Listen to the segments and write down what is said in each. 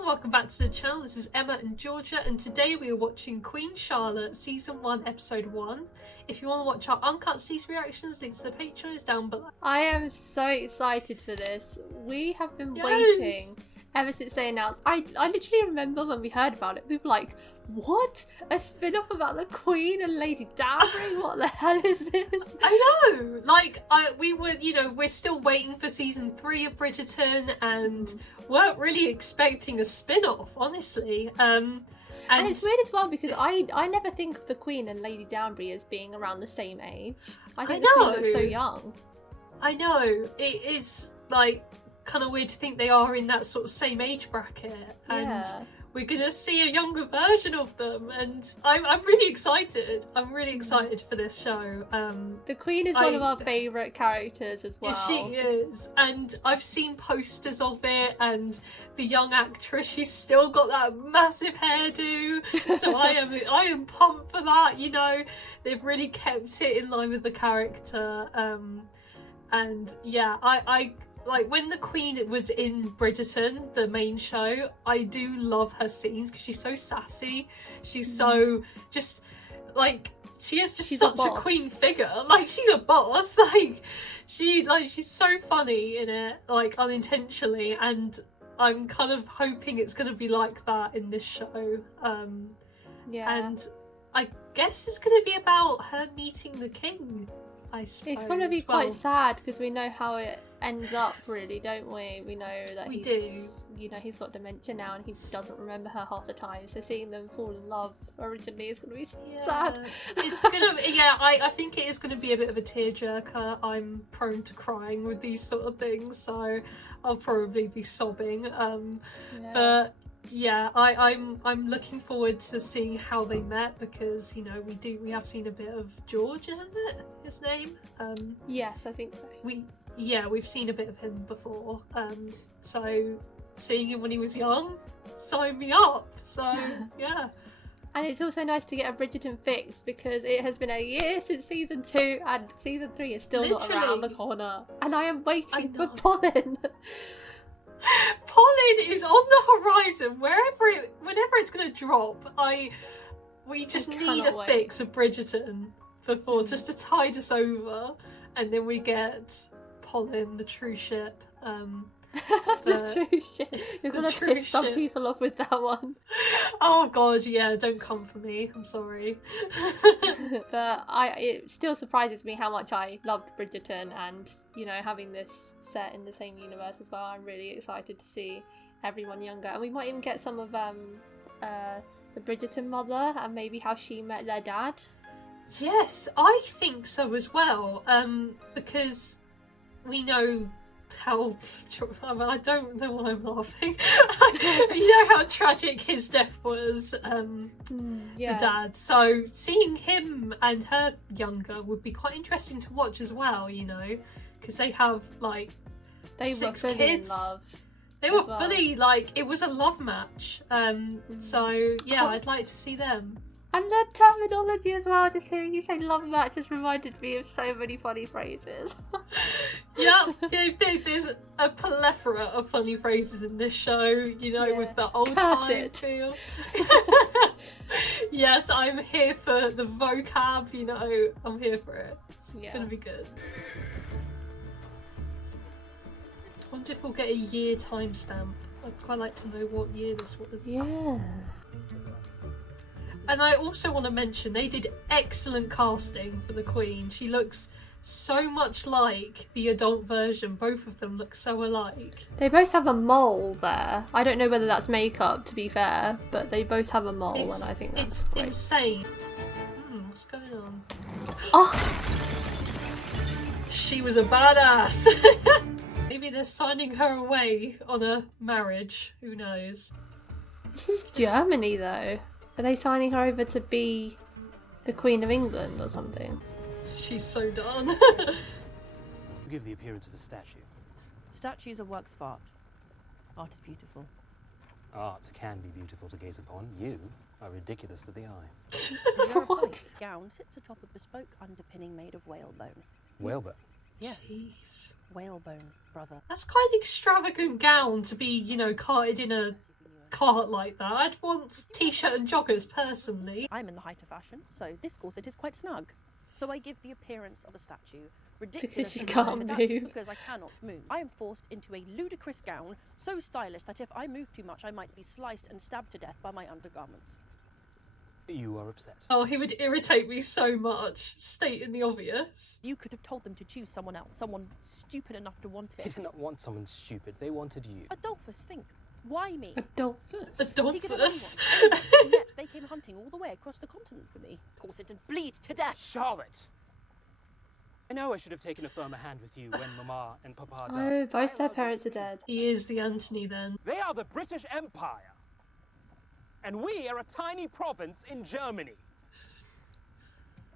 everyone, welcome back to the channel. This is Emma and Georgia, and today we are watching Queen Charlotte Season 1 Episode 1. If you want to watch our uncut season reactions, links to the Patreon is down below. I am so excited for this. We have been waiting ever since they announced. I literally remember when we heard about it, we were like, what? A spin-off about the Queen and Lady Danbury? What the hell is this? I know! Like, we were, we're still waiting for Season 3 of Bridgerton and weren't really expecting a spin-off, honestly. And it's weird as well because I never think of the Queen and Lady Danbury as being around the same age. I think the Queen looks so young. I know. It is, like, kind of weird to think they are in that sort of same age bracket. And we're gonna see a younger version of them, and I'm really excited. I'm really excited for this show. The Queen is one of our favourite characters as well. She is, and I've seen posters of it, and the young actress, she's still got that massive hairdo. So I am pumped for that. They've really kept it in line with the character. And yeah, I like when the Queen was in Bridgerton, the main show, I do love her scenes because she's so sassy. She's so just like she's such a Queen figure. Like she's a boss. She's so funny in it, like unintentionally, and I'm kind of hoping it's gonna be like that in this show. And I guess it's gonna be about her meeting the king. I suppose. It's going to be quite sad because we know how it ends up, really, don't we? We know that he's got dementia now and he doesn't remember her half the time. So seeing them fall in love originally is going to be sad. It's gonna be, I think it is going to be a bit of a tearjerker. I'm prone to crying with these sort of things, so I'll probably be sobbing. But yeah, I'm looking forward to seeing how they met because we have seen a bit of George, isn't it his name? Yes, I think so. We've seen a bit of him before. So seeing him when he was young, sign me up. So yeah. And it's also nice to get a Bridgerton fix because it has been a year since Season 2 and Season 3 is still not around the corner. And I am waiting for Pollen. Pollen is on the horizon. Whenever it's going to drop, we just need a fix of Bridgerton before just to tide us over, and then we get Pollen, the true ship. The true ship. You're gonna piss some people off with that one. Oh god, yeah, don't come for me. I'm sorry. But it still surprises me how much I loved Bridgerton, and having this set in the same universe as well. I'm really excited to see everyone younger, and we might even get some of the Bridgerton mother and maybe how she met their dad. Yes, I think so as well. Because we know how I don't know why I'm laughing. You know how tragic his death was, the dad. So seeing him and her younger would be quite interesting to watch as well. Because they have they were fully kids. In love. They were fully it was a love match. So yeah, I'd like to see them. And the terminology as well, just hearing you say love match just reminded me of so many funny phrases. Yeah, there's a plethora of funny phrases in this show, with the old time feel. Yes, I'm here for the vocab, I'm here for it. It's gonna be good. I wonder if we'll get a year timestamp. I'd quite like to know what year this was. Yeah. And I also want to mention they did excellent casting for the Queen. She looks so much like the adult version. Both of them look so alike. They both have a mole there. I don't know whether that's makeup, to be fair, but they both have a mole, and I think that's great. Insane. What's going on? Oh! She was a badass. Maybe they're signing her away on a marriage. Who knows? This is Germany, though. Are they signing her over to be the Queen of England or something? She's so done. Give the appearance of a statue. Statues are works of art. Art is beautiful. Art can be beautiful to gaze upon. You are ridiculous to the eye. What? Gown sits atop a bespoke underpinning made of whalebone. Whalebone? Yes. Jeez. Whalebone, brother. That's quite an extravagant gown to be, carted in a can't like that. I'd want t-shirt and joggers personally. I'm in the height of fashion, so this corset is quite snug. So I give the appearance of a statue. Ridiculous you and can't annoying, but that is move. because I cannot move. I am forced into a ludicrous gown, so stylish that if I move too much, I might be sliced and stabbed to death by my undergarments. You are upset. Oh, he would irritate me so much, stating the obvious. You could have told them to choose someone else, someone stupid enough to want They it. did not want someone stupid. They wanted you. Adolphus, think. Why me? Adolphus. He could have Adolphus. anyone. And yet they came hunting all the way across the continent for me. Corset and bleed to death. Charlotte! I know I should have taken a firmer hand with you when Mama and Papa died. Oh, both their parents are dead. He is the Antony then. They are the British Empire. And we are a tiny province in Germany.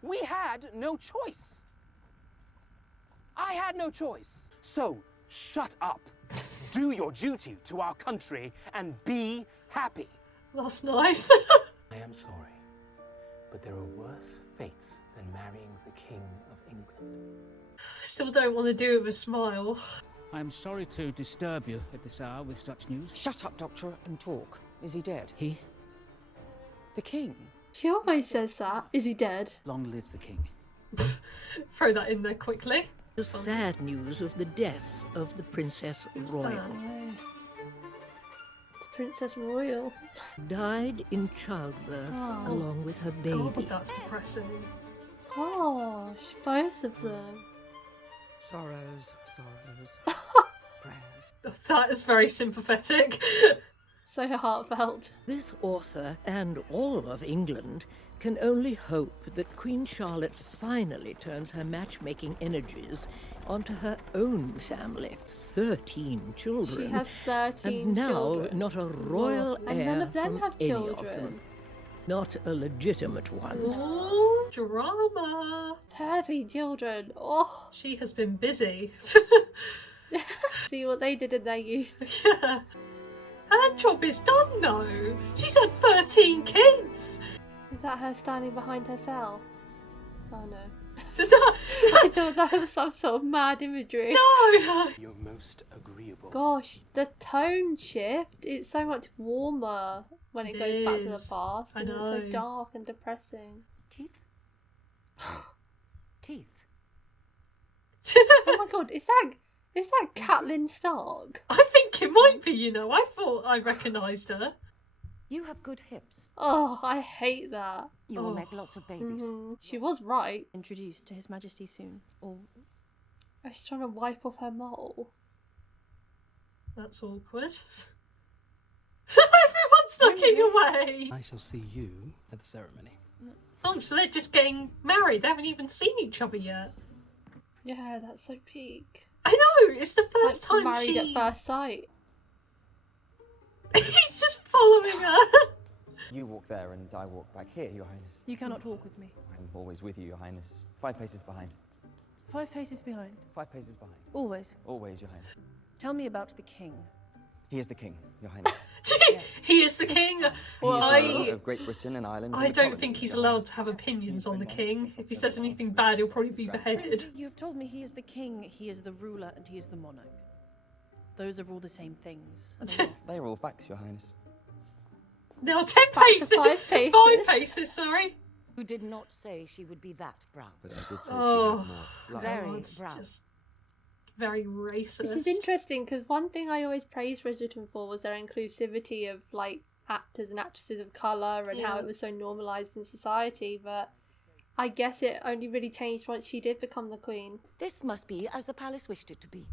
We had no choice. I had no choice. So, shut up. Do your duty to our country and be happy. That's nice. I am sorry, but there are worse fates than marrying the King of England. Still don't want to do it with a smile. I am sorry to disturb you at this hour with such news. Shut up, Doctor, and talk. Is he dead? He? The king? She always says that. Is he dead? Long live the king. Throw that in there quickly. The sad news of the death of the Princess Royal. The Princess Royal. Died in childbirth Oh. along with her God, baby. that's depressing. Gosh, both of them. Sorrows, sorrows. Prayers. That is very sympathetic. So heartfelt. This author and all of England can only hope that Queen Charlotte finally turns her matchmaking energies onto her own family. 13 children. She has 13 and now children. not a royal And heir none of them from have any children. of them. Not a legitimate one. Ooh, drama. 13 children. Oh, She has been busy. see what they did in their youth. Yeah. Her job is done though. She's had 13 kids. Is that her standing behind her cell? Oh no. No. I thought that was some sort of mad imagery. You're most agreeable. Gosh, the tone shift, it's so much warmer when it It goes back to the is. past, I and it's so know. dark and depressing. Teeth? Teeth? Oh my god, is that Catelyn Stark? I think it might be, you know. I thought I recognised her. You have good hips. Oh, I hate that. You will Oh. make lots of babies. She was right. Introduced to His Majesty soon. Or She's trying to wipe off her mole. That's awkward. Everyone's looking away. I shall see you at the ceremony. Oh, so they're just getting married. They haven't even seen each other yet. Yeah, that's so peak. I know. It's the first Like time married she. at first sight. He's just following her. You walk there and I walk back here, Your Highness. you cannot walk with me. I'm always with you, Your Highness. 5 paces behind. 5 paces behind. 5 paces behind. Always. Always, Your Highness. Tell me about the king. He is the king, Your Highness. He is the king. He Well, is the ruler I of Great Britain and Ireland. I and the don't colonies, think he's Your allowed Highness. to have opinions on the He's king. pronounced If he says anything bad, he'll probably be beheaded. You have told me he is the king, he is the ruler, and he is the monarch. Those are all the same things. are they not? They are all facts, Your Highness. Now 10 Back to paces. 5 paces. 5 paces, sorry. You did not say she would be that brown. But I did say Oh. she had more blood. Very God, it's brown. just very racist. This is interesting because one thing I always praised Bridgerton for was their inclusivity of like actors and actresses of colour and how Yeah. it was so normalised in society, but I guess it only really changed once she did become the queen. This must be as the palace wished it to be.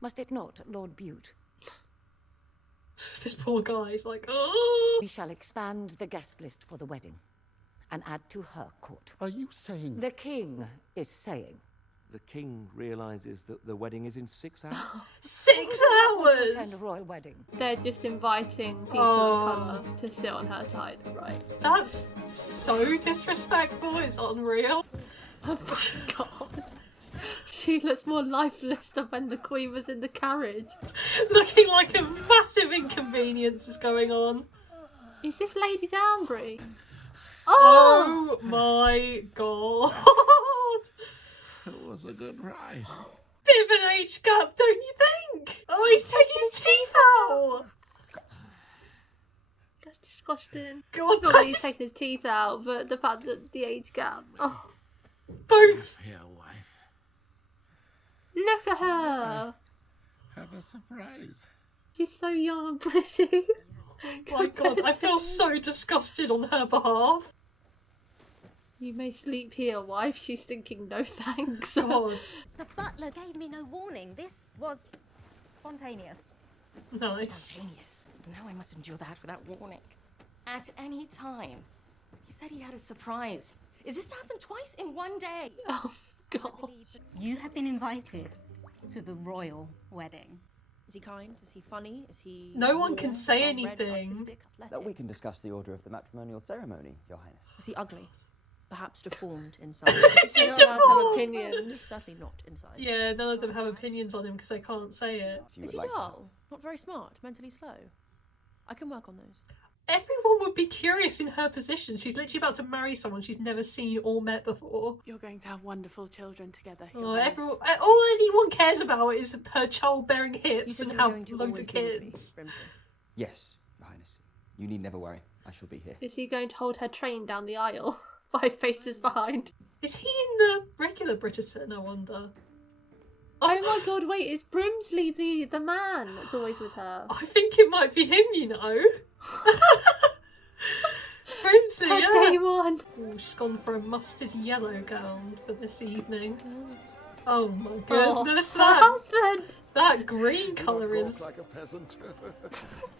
Must it not, Lord Bute? This poor guy's like, oh. We shall expand the guest list for the wedding and add to her court. Are you saying The king is saying. The king realizes that the wedding is in 6 hours? 6 To attend a hours. royal wedding. They're just inviting people Oh. of colour to sit on her side, right? That's so disrespectful. It's unreal. Oh my god. She looks more lifeless than when the queen was in the carriage. Looking like a massive inconvenience is going on. Is this Lady Danbury? Oh my god. it was a good ride? Bit of an age gap, don't you think? Oh, he's taking his teeth out. That's disgusting. God, Not that he's taken his teeth out, but the fact that the age gap. Oh, both. Here, wife. look at her. Have a surprise. She's so young and pretty. My God, I feel so disgusted on her behalf. You may sleep here, wife. She's thinking, no thanks. God. The butler gave me no warning. This was spontaneous. Nice. Spontaneous. Now I must endure that without warning. At any time. He said he had a surprise. Is this happened twice in one day? Oh, God. You have been invited to the royal wedding. Is he kind? Is he funny? Is he... No one can warm, say well-read, anything. artistic, athletic? We can discuss the order of the matrimonial ceremony, Your Highness. Is he ugly? Perhaps deformed inside? Is he You're not allowed to have deformed? opinions. Certainly not inside. Yeah, none of them have opinions on him because they can't say it. If you Is would he like to- dull? Not very smart? Mentally slow? I can work on those. Everyone would be curious in her position. She's literally about to marry someone she's never seen or met before. You're going to have wonderful children together. Oh, everyone, all anyone cares about is her childbearing hips think and you're have going to loads of always be with me, kids. Brimsley? Yes, Your Highness. You need never worry. I shall be here. Is he going to hold her train down the aisle? 5 faces behind. Is he in the regular Bridgerton, I wonder? Oh my God, wait, is Brimsley the man that's always with her? I think it might be him, you know. Brimsley, Her yeah. day one. Oh, she's gone for a mustard yellow gown for this evening. Oh my Oh, goodness, her that husband. that green colour You is walk like a peasant.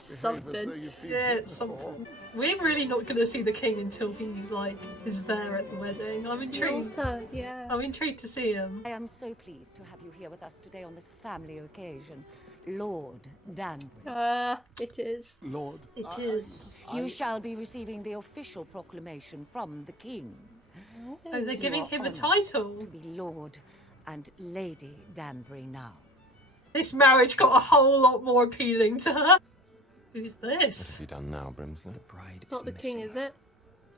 Something. Behave as though you've been yeah, here it's before. something. We're really not going to see the king until he is there at the wedding. I'm intrigued. Daughter, yeah. I'm intrigued to see him. I am so pleased to have you here with us today on this family occasion. Lord Danbury. It is. Lord, It is. You shall be receiving the official proclamation from the king. Oh, they're You giving are him a honoured title. to be Lord and Lady Danbury now. This marriage got a whole lot more appealing to her. Who's this? What have you done now, Brimsley? The bride It's not the king, is it?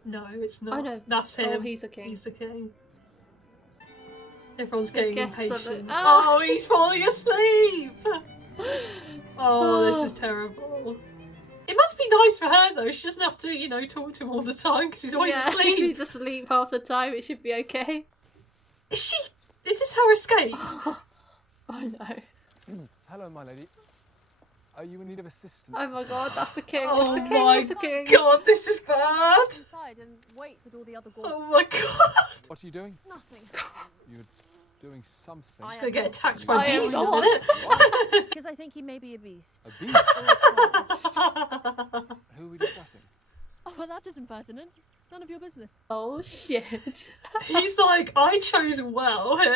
No, it's not. Oh, no. That's him. Oh, he's the king. He's the king. Everyone's The getting guests are impatient. the- Oh. Oh, he's falling asleep! Oh, this is terrible. It must be nice for her though. She doesn't have to, talk to him all the time because he's always Yeah, if asleep. he's asleep half the time, it should be okay. Is this her escape? Oh no. Hello, my lady. Are you in need of assistance? Oh my God, that's the king. Oh That's the king. my That's the king. God, this is bad. Inside and wait with all the other Oh my God. What are you doing? Nothing. You're doing something. She's gonna get attacked I by am bees in a not. minute. Because I think he may be a beast. A beast? Who are we discussing? Oh, well, that isn't pertinent. None of your business. Oh shit. He's like, I chose well here.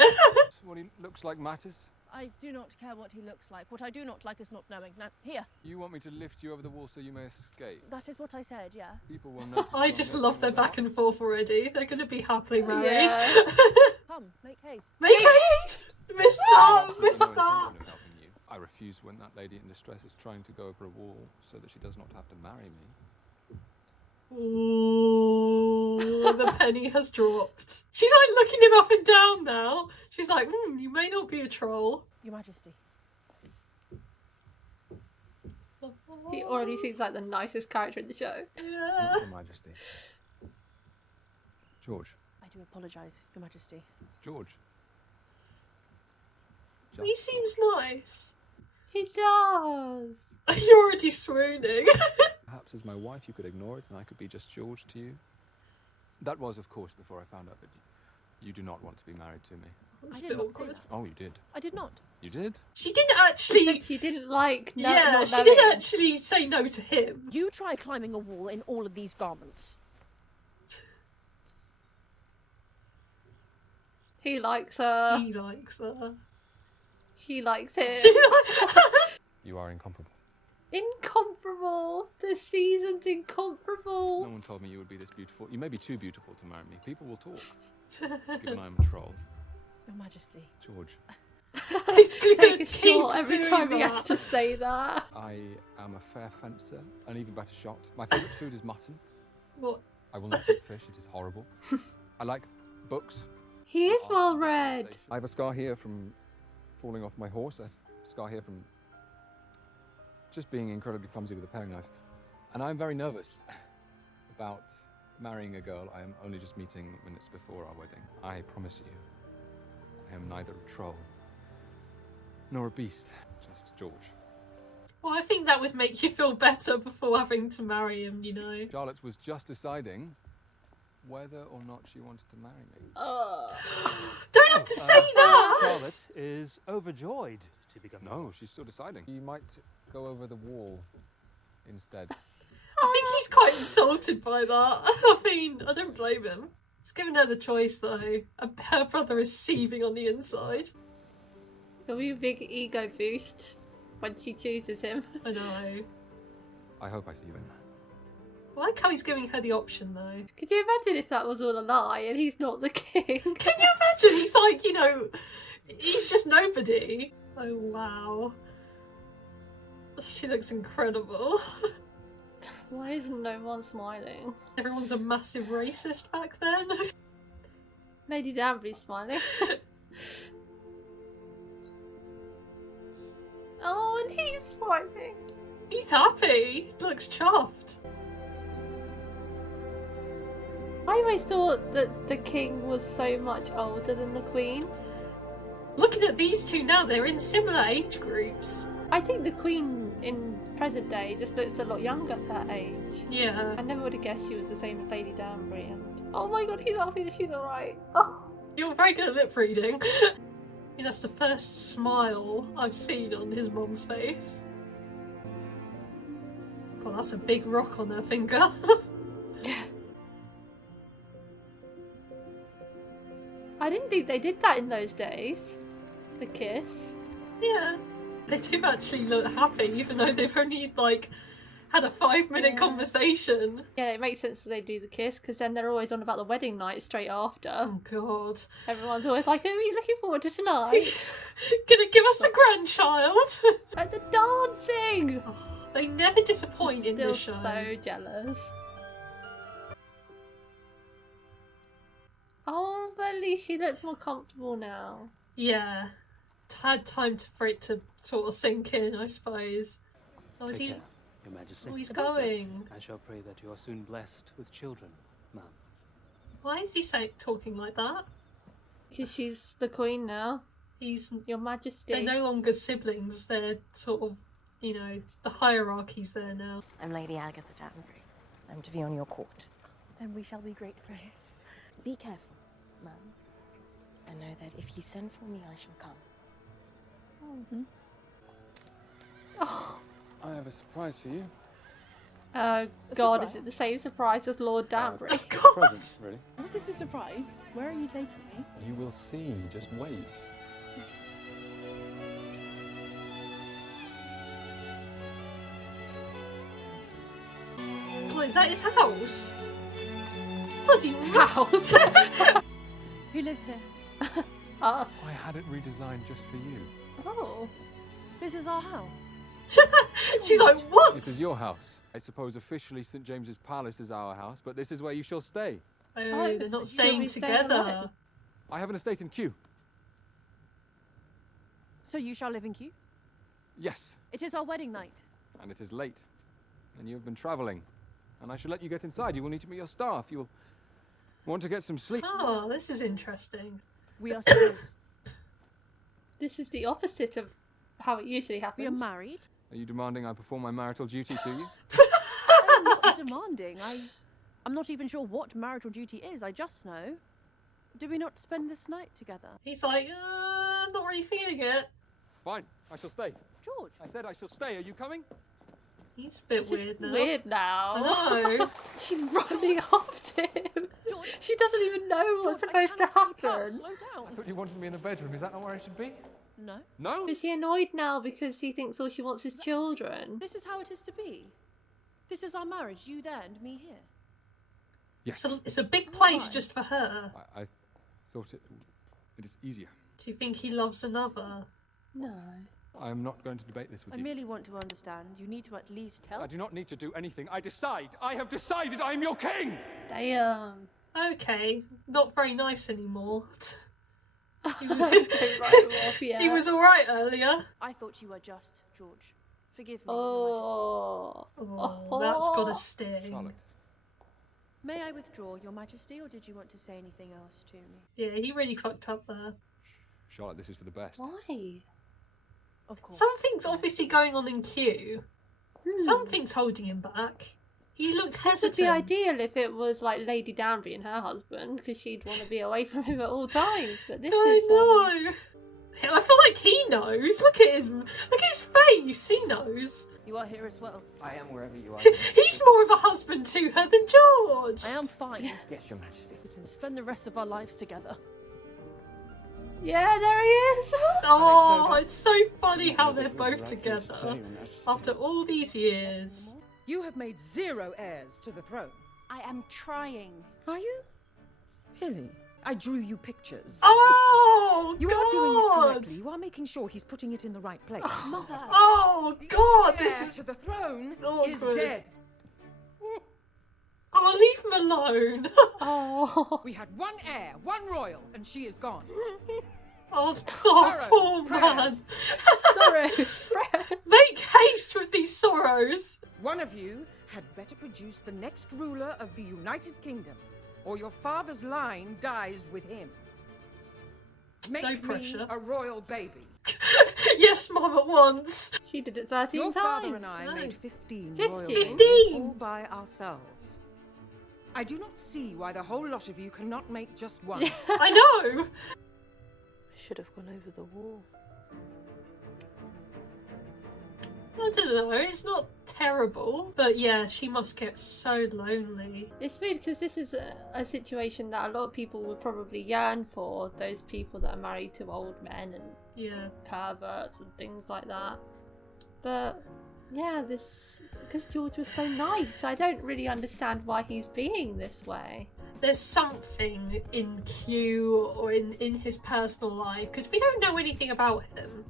What he looks like matters. I do not care what he looks like. What I do not like is not knowing. Now, here. You want me to lift you over the wall so you may escape? That is what I said, yes. People will notice. I you just on love their this and back and forth already. They're gonna be happily married. Yeah. Come, make haste. Make haste! Miss that! that. Miss No that! intention of helping you. I refuse when that lady in distress is trying to go over a wall so that she does not have to marry me. Ooh, the penny has dropped. She's like looking him up and down now. She's like, you may not be a troll. Your Majesty. He already seems like the nicest character in the show. Yeah. Not Your Majesty. George. I do apologise, Your Majesty. George. He seems nice. He does. You're already swooning. Perhaps as my wife you could ignore it and I could be just George to you. That was, of course, before I found out that you do not want to be married to me. It's I a did bit not say awkward. that. Oh, you did. I did not. You did? She didn't She actually. said she didn't like no, Yeah, not she knowing. didn't actually say no to him. You try climbing a wall in all of these garments. He likes her. He likes her. She likes him. You are incomparable. Incomparable. The season's incomparable. No one told me you would be this beautiful. You may be too beautiful to marry me. People will talk. Given I'm a troll. Your Majesty. George. He's gonna Take a keep shot every doing time he has that. to say that. I am a fair fencer, an even better shot. My favourite food is mutton. What? I will not eat fish, it is horrible. I like books. He is well read. I have a scar here from falling off my horse, a scar here from just being incredibly clumsy with a paring knife. And I'm very nervous about marrying a girl I am only just meeting minutes before our wedding. I promise you, I am neither a troll nor a beast, just George. Well, I think that would make you feel better before having to marry him, you know. Charlotte was just deciding whether or not she wanted to marry me. Don't have to say that! Charlotte is overjoyed to become... No, she's still deciding. You might go over the wall instead. I think he's quite insulted by that. I mean, I don't blame him. He's given her the choice, though. Her brother is seething on the inside. It'll be a big ego boost when she chooses him. I know. I hope I see you in. I like how he's giving her the option, though. Could you imagine if that was all a lie and he's not the king? Can you imagine? He's like, you know, he's just nobody. Oh, wow. She looks incredible. Why isn't no one smiling? Everyone's a massive racist back then. Lady Danbury's smiling. Oh, and he's smiling. He's happy. He looks chuffed. I always thought that the king was so much older than the queen. Looking at these two now, they're in similar age groups. I think the queen in present day just looks a lot younger for her age. Yeah. I never would have guessed she was the same as Lady Danbury. And oh my god, he's asking if she's alright. Oh. You're very good at lip reading. That's the first smile I've seen on his mom's face. God, that's a big rock on her finger. I didn't think they did that in those days. The kiss. Yeah. They do actually look happy, even though they've only, like, had a 5-minute conversation. Yeah, it makes sense that they do the kiss, because then they're always on about the wedding night straight after. Oh, God. Everyone's always like, oh, are you looking forward to tonight? Gonna give us a grandchild. And the dancing! Oh, they never disappoint in the show. Still so jealous. Oh, but at least she looks more comfortable now. Yeah. Had time for it to sort of sink in, I suppose. Oh, is Take he? care, Your Majesty. Oh, he's going. I shall pray that you are soon blessed with children, ma'am. Why is he talking like that? Because she's the queen now. He's Your Majesty. They're no longer siblings. They're sort of, you know, the hierarchy's there now. I'm Lady Agatha Danbury. I'm to be on your court. Then we shall be great friends. Be careful, ma'am. I know that if you send for me, I shall come. Oh. I have a surprise for you. God, surprise? is it the same surprise as Lord Danbury? Present, really. What is the surprise? Where are you taking me? You will see. Just wait. God, is that his house? Bloody house. Who lives here? Us. I had it redesigned just for you. Oh. This is our house. She's like, what? It is your house. I suppose officially St. James's Palace is our house, but this is where you shall stay. Oh, they're not she'll staying be staying together. alone. I have an estate in Kew. So you shall live in Kew? Yes, It is our wedding night. and it is late. And you have been travelling. And I shall let you get inside. You will need to meet your staff. You will want to get some sleep. Oh, this is interesting. We are supposed... This is the opposite of how it usually happens. We are married. Are you demanding I perform my marital duty to you? I'm not demanding. I'm not even sure what marital duty is. I just know. Do we not spend this night together? He's like, I'm not really feeling it. Fine, I shall stay. George. I said I shall stay. Are you coming? He's a bit This weird is now. weird now. I know. She's running after him. George. She doesn't even know what's George, I supposed to cannot keep up. happen. Slow down. I thought you wanted me in the bedroom. Is that not where I should be? No. No? Is he annoyed now because he thinks all she wants is children? This is how it is to be. This is our marriage. You there and me here. Yes. It's a big place Why? just for her. I thought it is easier. Do you think he loves another? No. I am not going to debate this with I you. merely want to understand. You need to at least tell. I do not need to do anything. I decide. I have decided I am your king! Damn. Okay, not very nice anymore. He was, Don't write him off, yeah. he was alright earlier. I thought you were just George. Forgive me, Oh. Oh, that's gotta sting. Charlotte. May I withdraw, Your Majesty, or did you want to say anything else to me? Yeah, he really fucked up there. Charlotte, this is for the best. Why? Of course. Something's obviously going on in Q. Something's holding him back. He looked This would hesitant. be ideal if it was like Lady Danbury and her husband, because she'd want to be away from him at all times. But this is. I feel like he knows. Look at his face. He knows. You are here as well. I am wherever you are. He's more of a husband to her than George. I am fine. Yes, Your Majesty. We can spend the rest of our lives together. Yeah, there he is. Oh, it's so funny how they're both together after all these years. You have made 0 heirs to the throne. I am trying. Are you? Really? I drew you pictures. Oh, You are doing it correctly. You are making sure he's putting it in the right place. Mother. Oh, God, Heir this is to the throne is awkward. dead. Oh, leave him alone. Oh. We had 1 heir, 1 royal, and she is gone. Oh, Sorrows, poor man. prayers. Sorrows, prayers. Make haste with these sorrows. One of you had better produce the next ruler of the United Kingdom, or your father's line dies with him. Make No me pressure. a royal baby. Yes, Mum, at once. She did it 13 Your times. father and I No. made 15 royal 15? babies all by ourselves. I do not see why the whole lot of you cannot make just one. I know. I should have gone over the wall. I don't know, it's not terrible. But yeah, she must get so lonely. It's weird because this is a situation that a lot of people would probably yearn for. Those people that are married to old men and Yeah. perverts and things like that. But yeah, because George was so nice, I don't really understand why he's being this way. There's something in Q or in his personal life, because we don't know anything about him.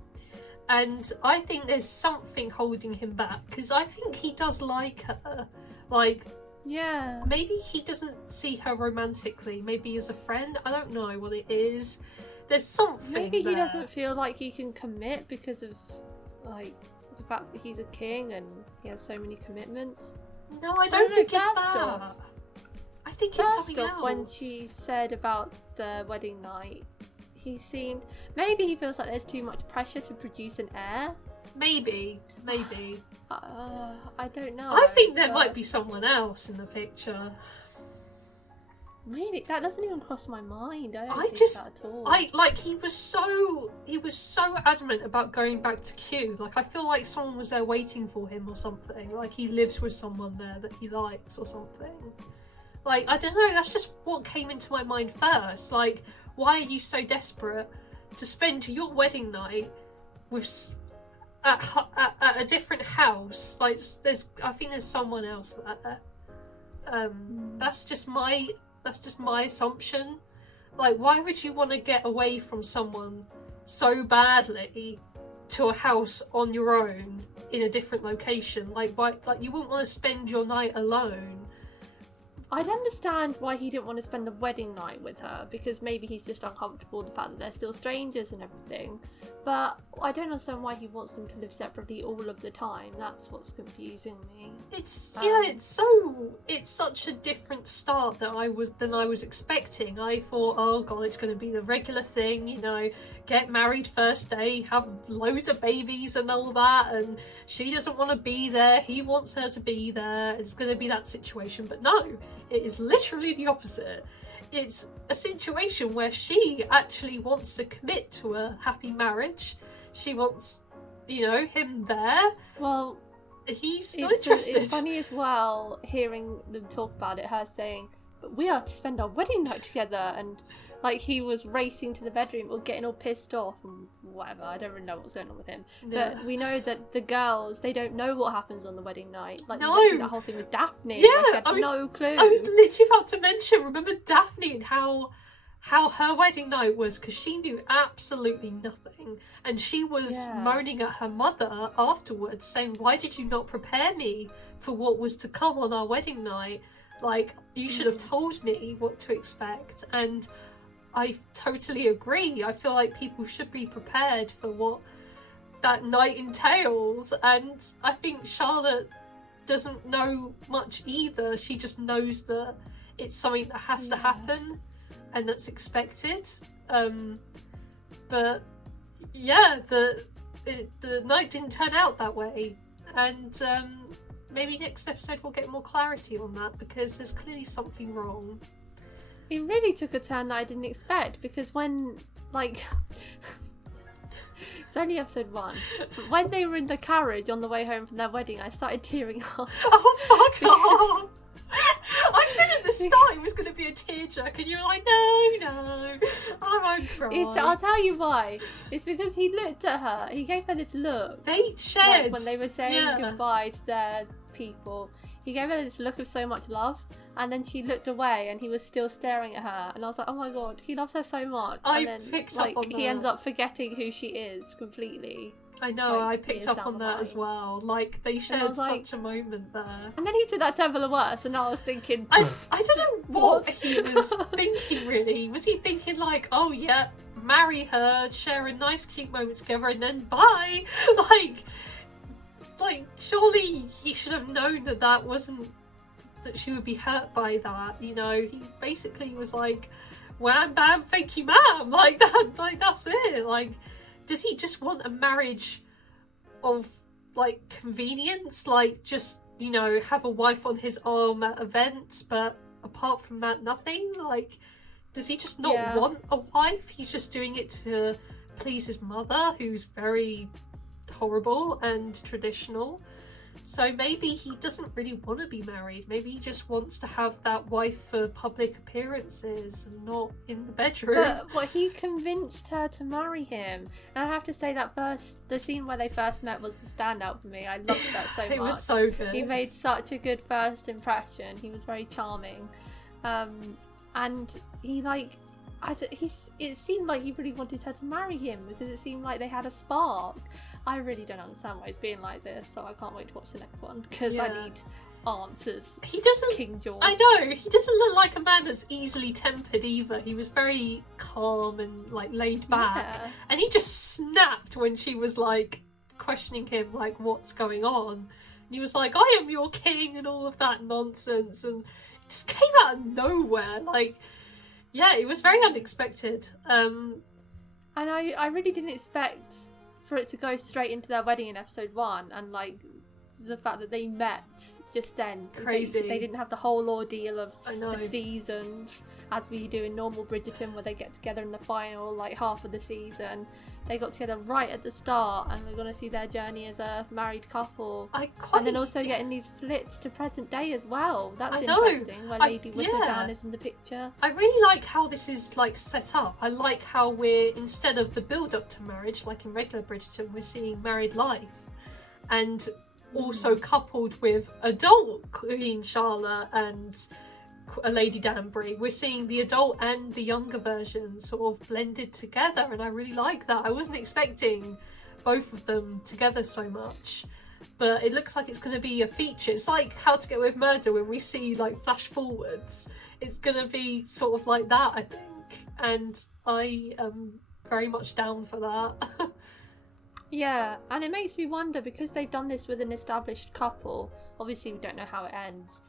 And I think there's something holding him back, because I think he does like her. Like, yeah, maybe he doesn't see her romantically, maybe as a friend. I don't know what it is. There's something Maybe he there. doesn't feel like he can commit because of like the fact that he's a king and he has so many commitments. No, I don't think know, it's first that. off- I think it's First something off, else. when she said about the wedding night, he seemed... Maybe he feels like there's too much pressure to produce an heir. Maybe. I don't know. I think there but- might be someone else in the picture. Really? That doesn't even cross my mind. I don't I think just, that at all. he was so adamant about going back to Q. Like, I feel like someone was there waiting for him or something. Like, he lives with someone there that he likes or something. Like, I don't know, that's just what came into my mind first. Like, why are you so desperate to spend your wedding night with at a different house? Like, I think there's someone else there. That's just my assumption. Like, why would you want to get away from someone so badly to a house on your own in a different location? Like, why? Like, you wouldn't want to spend your night alone. I'd understand why he didn't want to spend the wedding night with her, because maybe he's just uncomfortable with the fact that they're still strangers and everything. But I don't understand why he wants them to live separately all of the time. That's what's confusing me. It's such a different start than I was expecting. I thought, oh god, it's going to be the regular thing, you know, get married first day, have loads of babies and all that, and she doesn't want to be there, he wants her to be there. It's going to be that situation, but no, it is literally the opposite. It's a situation where she actually wants to commit to a happy marriage. She wants, you know, him there. Well, he's not interested. It's funny as well hearing them talk about it, her saying, but we are to spend our wedding night together, and like he was racing to the bedroom or getting all pissed off and whatever. I don't really know what's going on with him. Yeah. But we know that the girls, they don't know what happens on the wedding night. Like, No. we went through that whole thing with Daphne. Yeah, where she had I was no clue. I was literally about to mention, remember Daphne and how her wedding night was, because she knew absolutely nothing, and she was moaning at her mother afterwards saying, why did you not prepare me for what was to come on our wedding night? Like, you should have told me what to expect. And I totally agree. I feel like people should be prepared for what that night entails. And I think Charlotte doesn't know much either. She just knows that it's something that has to happen and that's expected. But yeah, the night didn't turn out that way, and maybe next episode we'll get more clarity on that, because there's clearly something wrong. It really took a turn that I didn't expect, because when, like, it's only episode 1, but when they were in the carriage on the way home from their wedding, I started tearing off. Oh, fuck off! I said at the start it was going to be a tearjerker, and you were like, no, I won't cry. I'll tell you why. It's because he looked at her, he gave her this look. They shared. Like, when they were saying goodbye to their people, he gave her this look of so much love, and then she looked away and he was still staring at her, and I was like, oh my god, he loves her so much. And then he ends up forgetting who she is completely. I know, I picked up on that as well. Like, they shared such a moment there. And then he took that turn for the worse, and I was thinking, I don't know what he was thinking, really. Was he thinking like, oh yeah, marry her, share a nice cute moment together, and then bye? Like surely he should have known that wasn't, that she would be hurt by that, you know? He basically was like, wham bam thank you ma'am, like that, like that's it. Like, does he just want a marriage of like convenience, like just, you know, have a wife on his arm at events, but apart from that nothing? Like, does he just not want a wife? He's just doing it to please his mother, who's very horrible and traditional. So maybe he doesn't really want to be married. Maybe he just wants to have that wife for public appearances and not in the bedroom. But he convinced her to marry him. And I have to say that the scene where they first met was the standout for me. I loved that so much. It was so good. He made such a good first impression. He was very charming. And he it seemed like he really wanted her to marry him, because it seemed like they had a spark. I really don't understand why he's being like this, so I can't wait to watch the next one, because I need answers. He doesn't, King George. I know, he doesn't look like a man that's easily tempered either. He was very calm and like laid back, and he just snapped when she was like questioning him, like, what's going on, and he was like, I am your king, and all of that nonsense, and it just came out of nowhere. Like, yeah, it was very unexpected. And I really didn't expect for it to go straight into their wedding in episode 1, and like the fact that they met just then. Crazy. They didn't have the whole ordeal of the seasons as we do in normal Bridgerton, where they get together in the final like half of the season. They got together right at the start, and we're going to see their journey as a married couple. And then also getting these flits to present day as well. That's interesting, where Lady Whistledown is in the picture. I really like how this is like set up. I like how we're, instead of the build up to marriage like in regular Bridgerton, we're seeing married life, and also coupled with adult Queen Charlotte and Lady Danbury. We're seeing the adult and the younger version sort of blended together, and I really like that. I wasn't expecting both of them together so much, but it looks like it's going to be a feature. It's like How to Get Away with Murder, when we see like flash forwards. It's going to be sort of like that, I think, and I am very much down for that. Yeah, and it makes me wonder, because they've done this with an established couple, obviously we don't know how it ends,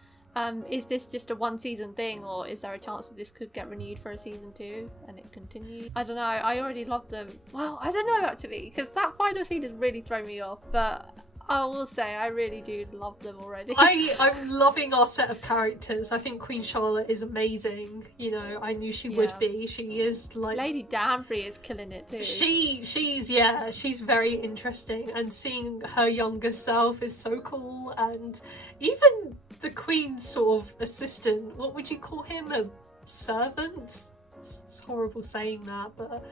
is this just a one season thing, or is there a chance that this could get renewed for a season 2 and it continues? I don't know, I already love them. Well, I don't know actually, because that final scene has really thrown me off, but I will say I really do love them already. I'm loving our set of characters. I think Queen Charlotte is amazing. You know, I knew she would be. She is like... Lady Danbury is killing it too. She's very interesting, and seeing her younger self is so cool. And even the Queen's sort of assistant, what would you call him? A servant? It's horrible saying that, but...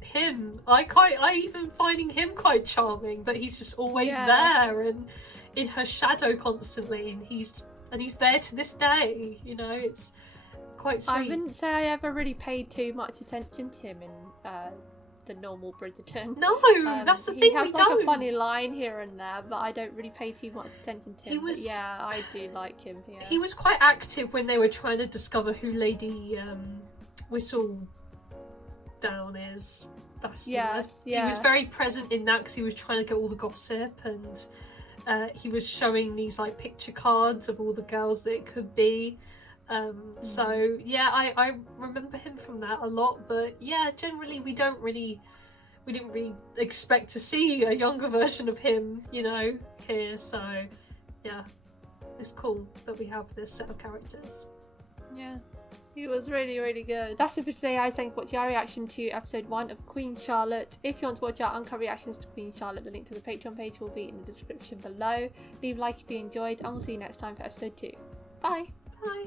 him, I even finding him quite charming, but he's just always there and in her shadow constantly, and he's there to this day, you know. It's quite sweet. I wouldn't say I ever really paid too much attention to him in the normal Bridgerton. No, that's the thing. He has like a funny line here and there, but I don't really pay too much attention to him. But yeah, I do like him here. He was quite active when they were trying to discover who Lady Whistledown is. Bastard. Yeah. He was very present in that because he was trying to get all the gossip, and he was showing these like picture cards of all the girls that it could be. So yeah, I remember him from that a lot. But yeah, generally we didn't really expect to see a younger version of him, you know, here. So yeah, it's cool that we have this set of characters. Yeah. It was really, really good. That's it for today, guys. Thanks for watching our reaction to episode 1 of Queen Charlotte. If you want to watch our uncut reactions to Queen Charlotte, the link to the Patreon page will be in the description below. Leave a like if you enjoyed, and we'll see you next time for episode 2. Bye! Bye!